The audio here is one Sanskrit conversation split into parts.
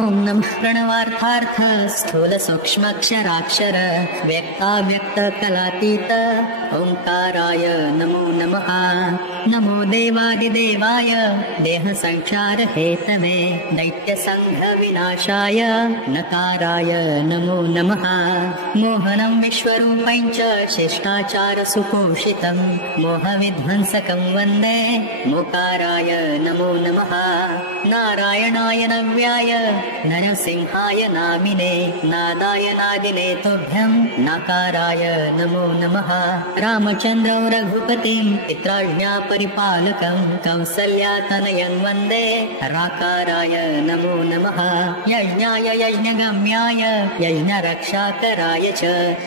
ओम नमः प्रणवार्थार्थ स्थूल सूक्ष्माक्षराक्षर व्यक्ताव्यक्त कलातीत ओंकाराय नमो नमः। नमो देवादिदेवाय देह संसार हेतवे दैत्य संघ विनाशाय नकाराय नमो नमः। मोहनं विश्वरूपञ्च शिष्टाचार सुपोषितं मोहविध्वंसकं वन्दे मोकाराय नमो नमः। नारायणाय नव्याय नरसिंहाय नामिने नादाय नादिने तुभ्यं नकाराय नमो नमः। रामचन्द्रं रघुपतिं पित्राज्ञा परिपालकं कौसल्यातनयं वन्दे राकाराय नमो नमः। यज्ञाय यज्ञगम्याय यज्ञरक्षाकराय च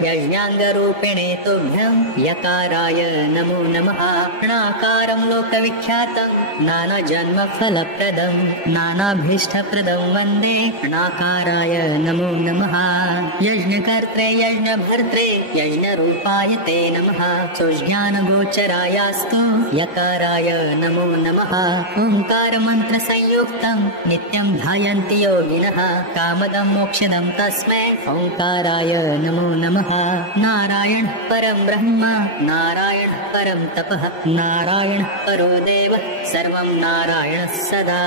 यज्ञाङ्गरूपिणे तुभ्यं यकाराय नमो नमः। णाकारं लोकविख्यातं नानाजन्मफलप्रदं नानाभीष्टप्रदं वन्दे नाकाराय नमो नमः। यज्ञकर्त्रे यज्ञभर्त्रे यज्ञरूपाय ते नमः। सुज्ञानगोचरायास्तु यकाराय नमो नमः। ओंकारमन्त्रसंयुक्तं नित्यं ध्यायन्ति योगिनः कामदं मोक्षदं तस्मै ओंकाराय नमो नमः। नारायण परं ब्रह्म नारायण परं तपः नारायण परो देव सर्वं नारायण सदा।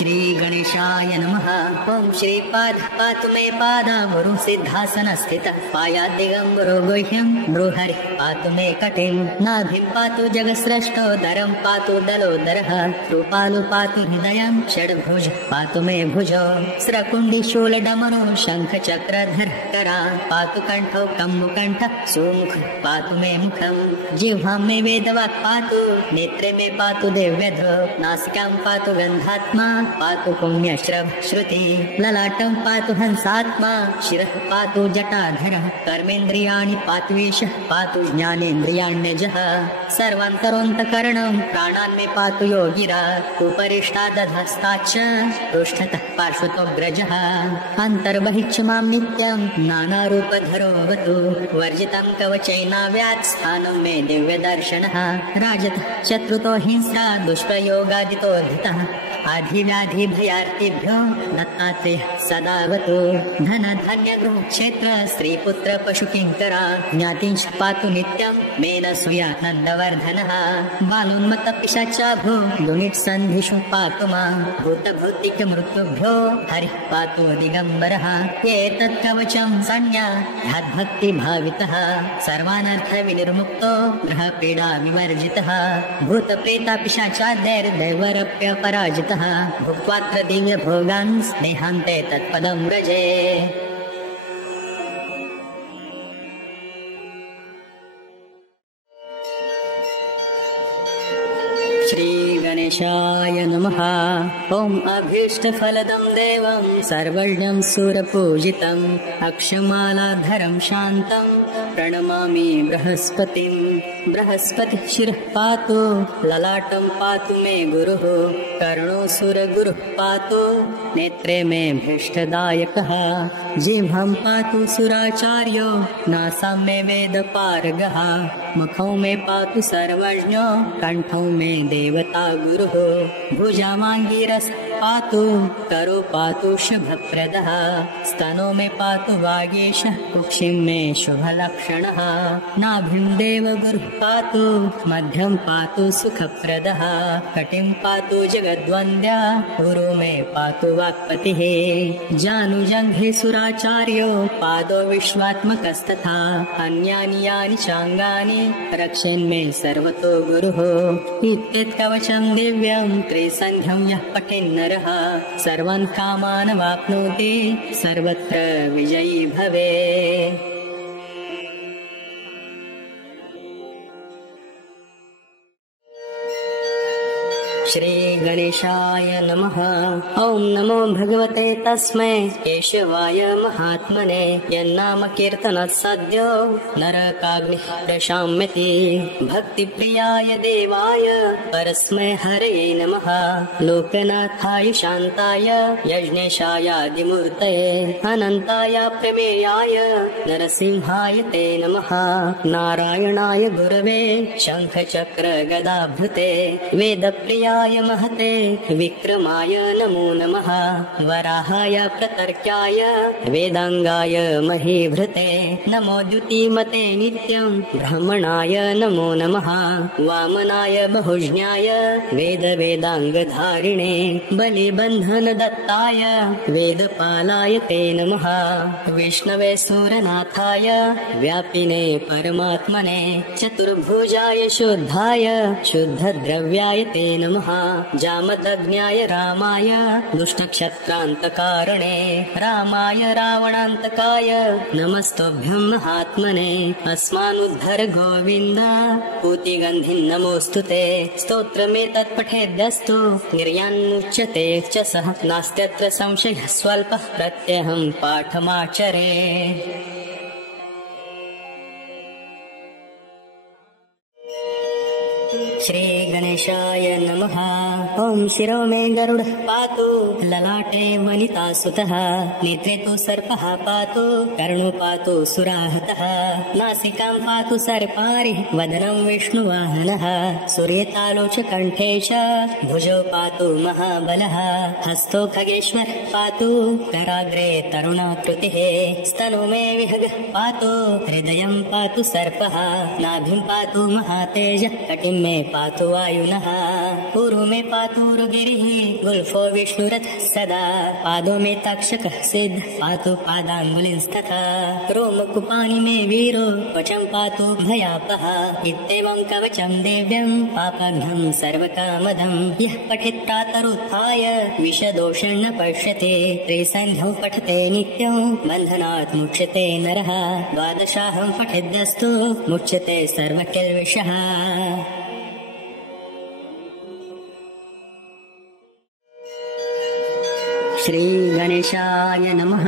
श्री गणेशाय नमः। ओम श्रीपाद पातु मे पादाम्बुरुं सिद्धासनस्थितः पायाद्दिगम्बरो गुह्यं बृहरि पातु मे कटिं नाभिं पातु जगत्स्रष्टो दरं पातु दलोदरः कृपालु पातु हृदयं षड्भुज पातु मे भुजो स्रकुण्डिशूलडमरो शङ्खचक्रधर करा पातु कण्ठौ कम्बुकण्ठ सुमुख पातु मे मुखं जिह्वां मे वेदवाक् पातु नेत्रे मे पातु दिव्यधो नासिकां पातु गन्धात्मा पातु पुण्यश्रव श्रुति ललाटं पातु हंसात्मा शिरः पातु जटाधरः कर्मेन्द्रियाणि पातु एषः पातु ज्ञानेन्द्रियाण्यजः सर्वान्तरोऽन्तःकरणं प्राणान् मे पातु योगिरा उपरिष्टादधस्ताच्च पृष्ठतः पार्श्वतोऽग्रजः अन्तर्बहिश्च मां नित्यं नानारूपधरोऽवतु वर्जितं कवचैनाव्यात् स्थानं मे दिव्यदर्शनः राजतः शत्रुतो हिंसा दुष्प्रयोगादितोऽधितः आधिव्याधिभयार्तिभ्यो दत्तात्रेयः सदावतु धन धान्य गृहक्षेत्र स्त्रीपुत्र पशुकिङ्करा ज्ञातिंश्च पातु नित्यं मेन सूयानन्दवर्धनः बालोन्मत्तपिशाचाभो दुनिट्सन्धिषु पातु मां भूतभौतिकमृत्युभ्यो हरिः पातु दिगम्बरः एतत्कवचं संज्ञा ह्यद्भक्तिभावितः सर्वानर्थविनिर्मुक्तो ग्रहपीडा विवर्जितः भूतप्रेतापिशाचादैर्दैवरप्यपराजितः भुक्त्वात्र दिव्यभोगान् स्नेहान्ते तत्पदं व्रजे। श्री गणेशाय नमः। ओम अभीष्टफलदं देवं सर्वज्ञं सुरपूजितं अक्षमालाधरं शान्तं प्रणमामि बृहस्पतिं। बृहस्पतिः शिरः पातु ललाटं पातु मे गुरुः कर्णो सुरगुरुः पातु नेत्रे मे भीष्टदायकः जिह्वां पातु सुराचार्यो नासां मे वेदपारगः मुखौ मे पातु सर्वज्ञो कण्ठौ मे देवता गुरुः भुजामाङ्गिरसः पातु करो पातु शुभप्रदः स्तनो मे पातु वागीशः कुक्षिं मे शुभलक्षणः नाभिं देवगुरुः पातु मध्यं पातु सुखप्रदः कटिं पातु जगद्वन्द्या गुरु मे पातु वाक्पतिः जानुजङ्घे सुराचार्यो पादो विश्वात्मकस्तथा अन्यानि यानि चाङ्गानि रक्षन्मे सर्वतो गुरुः इत्येतत्कवचं दिव्यं त्रिसन्ध्यं यः पठेन्नरः सर्वान् कामान् वाप्नोति सर्वत्र विजयी भवेत्। श्रीगणेशाय नमः। ॐ नमो भगवते तस्मै केशवाय महात्मने यन्नाम कीर्तनात् सद्यो नरकाग्निः प्रशाम्यति। भक्तिप्रियाय देवाय परस्मै हरये नमः। लोकनाथाय शान्ताय यज्ञेशायादिमूर्तये अनन्ताय प्रमेयाय नरसिंहाय ते नमः। नारायणाय गुरवे शङ्खचक्र गदाभृते वेदप्रियाय महते विक्रमाय नमो नमः। वराहाय प्रतर्क्याय वेदांगाय महीभृते नमो द्युतिमते नित्यं ब्रह्मणाय नमो नमः। वामनाय बहुज्ञाय वेदांगधारिणे बलिबन्धन दत्ताय वेदपालाय ते नमः। विष्णवे सूरनाथाय व्यापिने परमात्मने चतुर्भुजाय शुद्धाय शुद्धद्रव्याय ते नमः। जामदग्न्याय रामाय दुष्टक्षत्रान्तकारणे रामाय रावणान्तकाय नमस्तुभ्यं महात्मने। अस्मानुद्धर गोविन्द पूतिगन्धिं नमोऽस्तुते। स्तोत्रमेतत् पठेद्यस्तु निर्यान्मुच्यते च सः नास्त्यत्र संशयः स्वल्पः प्रत्यहं पाठमाचरे। श्री गणेशाय नमः। ॐ शिरो मे गरुडः पातु ललाटे वनितासुतः नेत्रे तु सर्पः पातु कर्णो पातु सुराहतः नासिकां पातु सर्पारिः वदनं विष्णुवाहनः सूर्यतालोचकण्ठे च भुजो पातु महाबलः हस्तो खगेश्वर पातु कराग्रे तरुणाकृतिः स्तनो मे विहगः पातु हृदयं पातु सर्पः नाभिं पातु महातेजः कटिं मे पातु वायुनः ऊरु मे पातुरुगिरिः गुल्फो विष्णुरथः सदा पादो मे तक्षकः सिद्ध पातु पादाङ्गुलिंस्तथा रोमकुपानि मे वीरो वचं पातु भयापः इत्येवं कवचं देव्यं पापघ्नं सर्वकामदं यः पठेत् प्रातरुत्थाय विषदोषं न पश्यते त्रिसन्ध्यं पठते नित्यं बन्धनात् मुच्यते नरः द्वादशाहं पठेद्यस्तु मुच्यते सर्वकिल्बिषः। श्री गणेशाय नमः।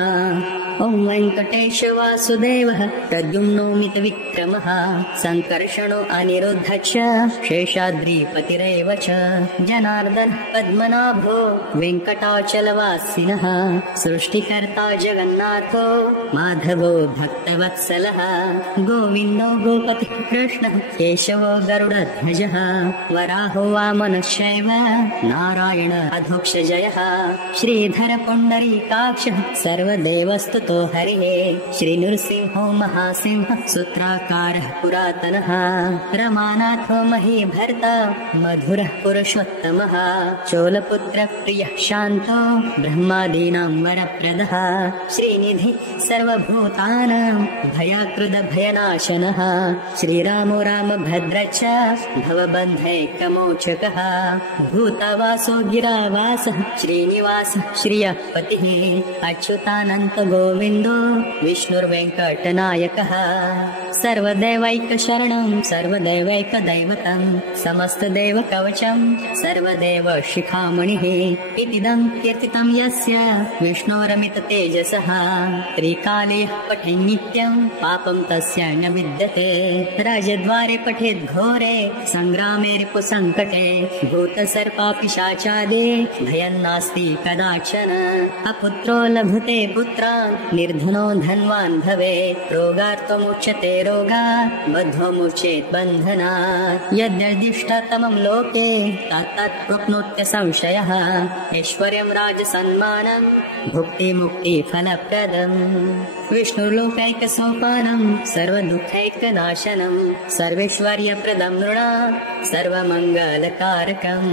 ॐ वेङ्कटेश वासुदेवः प्रद्युम्नो मितविक्रमः सङ्कर्षणो अनिरुद्धः च शेषाद्रिपतिरेव च जनार्दनः पद्मनाभो वेङ्कटाचलवासिनः सृष्टिकर्ता जगन्नाथो माधवो भक्तवत्सलः गोविन्दो गोपतिः कृष्णः केशवो गरुडध्वजः वराहो वामनश्चैव नारायण अधोक्षजयः श्रीधर पुण्डरीकाक्षः सर्वदेवस्तुतो हरिः श्रीनृसिंहो महासिंहः सूत्राकारः पुरातनः रमानाथो महीभर्ता मधुरः पुरुषोत्तमः चोलपुत्रः प्रियः शान्तो ब्रह्मादीनां वरप्रदः श्रीनिधि सर्वभूतानां भयाकृतभयनाशनः श्रीरामो रामभद्र च भवबन्धैकमोचकः भूतवासो गिरावासः श्रीनिवासः श्रियः पतिः अच्युतानन्त गोविन्दो विष्णुर्वेङ्कटनायकः सर्वदेवैकशरणं सर्वदेवैकदैवतं समस्तदेवकवचं सर्वदेवशिखामणिः इतीदं कीर्तितं यस्य विष्णोरमिततेजसः त्रिकाले पठेन् नित्यं पापं तस्य न विद्यते राजद्वारे पठेद् घोरे सङ्ग्रामे रिपुसङ्कटे भूतसर्पापिशाचादे भयं नास्ति कदाचन अपुत्रो लभते पुत्रान् निर्धनो धनवान् भवेत् रोगार्तमुच्यते रोगात् बद्धो मुच्येत् बन्धनात् यद्यदिष्टतमं लोके तत्तत् प्राप्नोत्य संशयः ऐश्वर्यं राजसन्मानं भुक्तिमुक्तिफलप्रदम् विष्णुलोकैकसोपानं सर्वदुःखैकनाशनं सर्वैश्वर्यप्रदं नृणां सर्वमङ्गलकारकम्